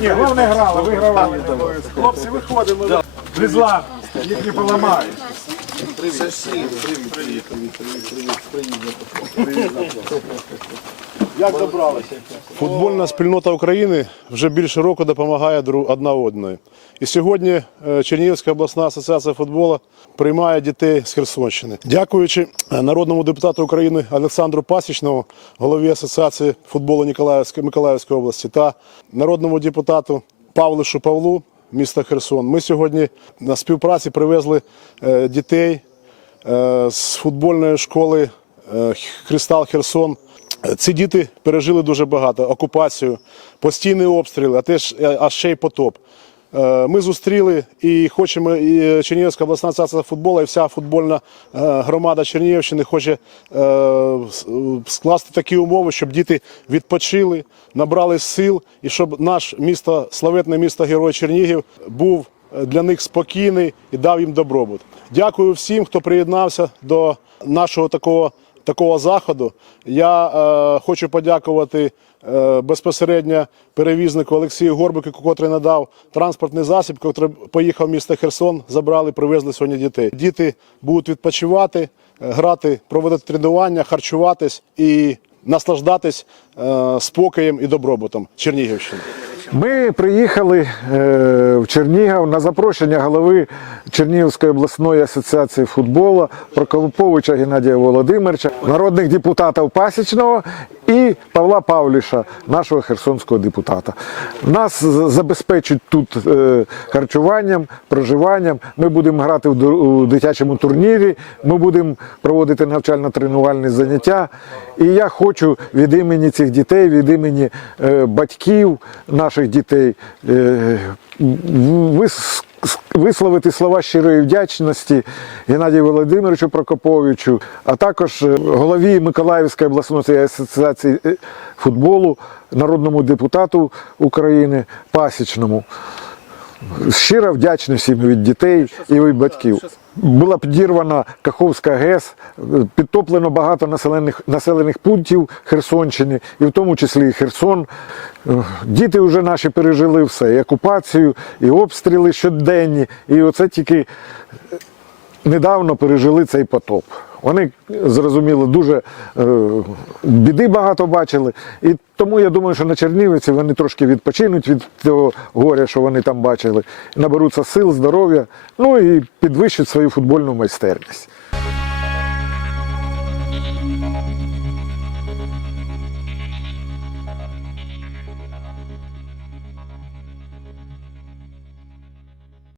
Ні, головне грали, вигравали. Хлопці, виходимо. Різла, їх не поламають. Як добралися? Футбольна спільнота України вже більше року допомагає одна одної. І сьогодні е, Чернігівська обласна асоціація футболу приймає дітей з Херсонщини. Дякуючи е, народному депутату України Олександру Пасічному, голові Асоціації футболу Миколаївської області, та народному депутату Павлишу Павлу міста Херсон. Ми сьогодні на співпраці привезли е, дітей з футбольної школи Христал Херсон. Ці діти пережили дуже багато окупацію, постійні обстріли, а теж а ще й потоп. Е, Ми зустріли і хочемо, і Чернігівська обласна асоціація футболу, і вся футбольна е, громада Чернігівщини хоче е, скласти такі умови, щоб діти відпочили, набрали сил, і щоб наш місто, славетне місто Герой Чернігів, був для них спокійний і дав їм добробут. Дякую всім, хто приєднався до нашого такого такого заходу. Я е, хочу подякувати е, безпосередньо перевізнику Олексію Горбику, котрий надав транспортний засіб, котрий поїхав в місто Херсон, забрали, привезли сьогодні дітей. Діти будуть відпочивати, е, грати, проводити тренування, харчуватись і наслаждатись е, спокоєм і добробутом Чернігівщини. Ми приїхали е, в Чернігів на запрошення голови Чернігівської обласної асоціації футболу Прокоповича Геннадія Володимировича, народних депутатів Пасічного і Павла Павліша, нашого херсонського депутата. Нас з- забезпечують тут е, харчуванням, проживанням. Ми будемо грати в у дитячому турнірі, ми будемо проводити навчально-тренувальні заняття. І я хочу від імені цих дітей, від імені е, батьків наших дітей е, вис- висловити слова щирої вдячності Геннадію Володимировичу Прокоповичу, а також е, голові Миколаївської обласної асоціації е, футболу, народному депутату України Пасічному. Щира вдячність їм від дітей і від батьків. Була підірвана Каховська ГЕС, підтоплено багато населених, населених пунктів Херсонщини, і в тому числі і Херсон. Е, Діти вже наші пережили все, і окупацію, і обстріли щоденні. І оце тільки недавно пережили цей потоп. Вони зрозуміло дуже е, біди багато бачили, і тому я думаю, що на Чернівці вони трошки відпочинуть від того горя, що вони там бачили, наберуться сил, здоров'я, ну і підвищать свою футбольну майстерність.